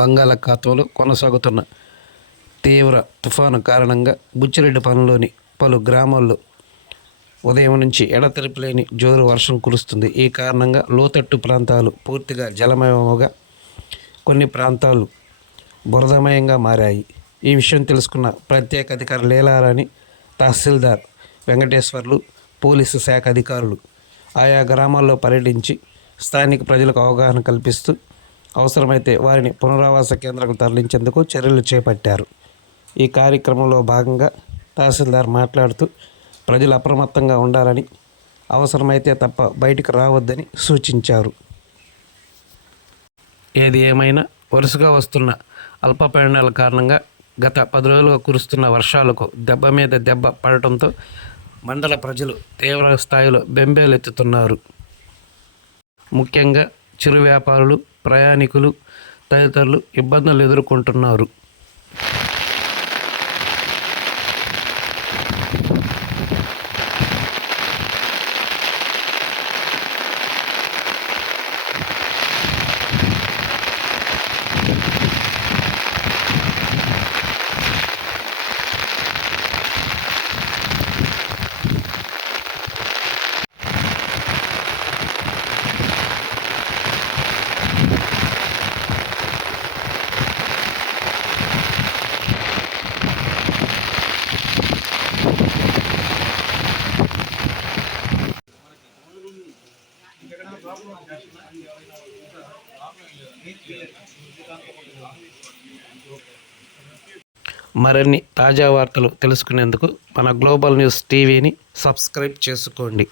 బంగాళాఖాతంలో కొనసాగుతున్న తీవ్ర తుఫాను కారణంగా బుచ్చిరెడ్డిపాలెంలోని పలు గ్రామాల్లో ఉదయం నుంచి ఎడతెరిపి లేని జోరు వర్షం కురుస్తుంది. ఈ కారణంగా లోతట్టు ప్రాంతాలు పూర్తిగా జలమయముగా కొన్ని ప్రాంతాలు బురదమయంగా మారాయి. ఈ విషయం తెలుసుకున్న ప్రత్యేక అధికారి లీలారాణి తహసీల్దార్ వెంకటేశ్వర్లు పోలీసు శాఖ అధికారులు ఆయా గ్రామాల్లో పర్యటించి స్థానిక ప్రజలకు అవగాహన కల్పిస్తూ అవసరమైతే వారిని పునరావాస కేంద్రాలకు తరలించేందుకు చర్యలు చేపట్టారు. ఈ కార్యక్రమంలో భాగంగా తహసీల్దార్ మాట్లాడుతూ ప్రజలు అప్రమత్తంగా ఉండాలని అవసరమైతే తప్ప బయటకు రావద్దని సూచించారు. ఏది ఏమైనా వరుసగా వస్తున్న అల్పపీడనాల కారణంగా గత పది రోజులుగా కురుస్తున్న వర్షాలకు దెబ్బ మీద దెబ్బ పడటంతో మండల ప్రజలు తీవ్ర స్థాయిలో బెంబేలెత్తుతున్నారు. ముఖ్యంగా చిరు వ్యాపారులు ప్రయాణికులు తదితరులు ఇబ్బందులు ఎదుర్కొంటున్నారు. మరిన్ని తాజా వార్తలు తెలుసుకునేందుకు మన గ్లోబల్ న్యూస్ టీవీని సబ్స్క్రైబ్ చేసుకోండి.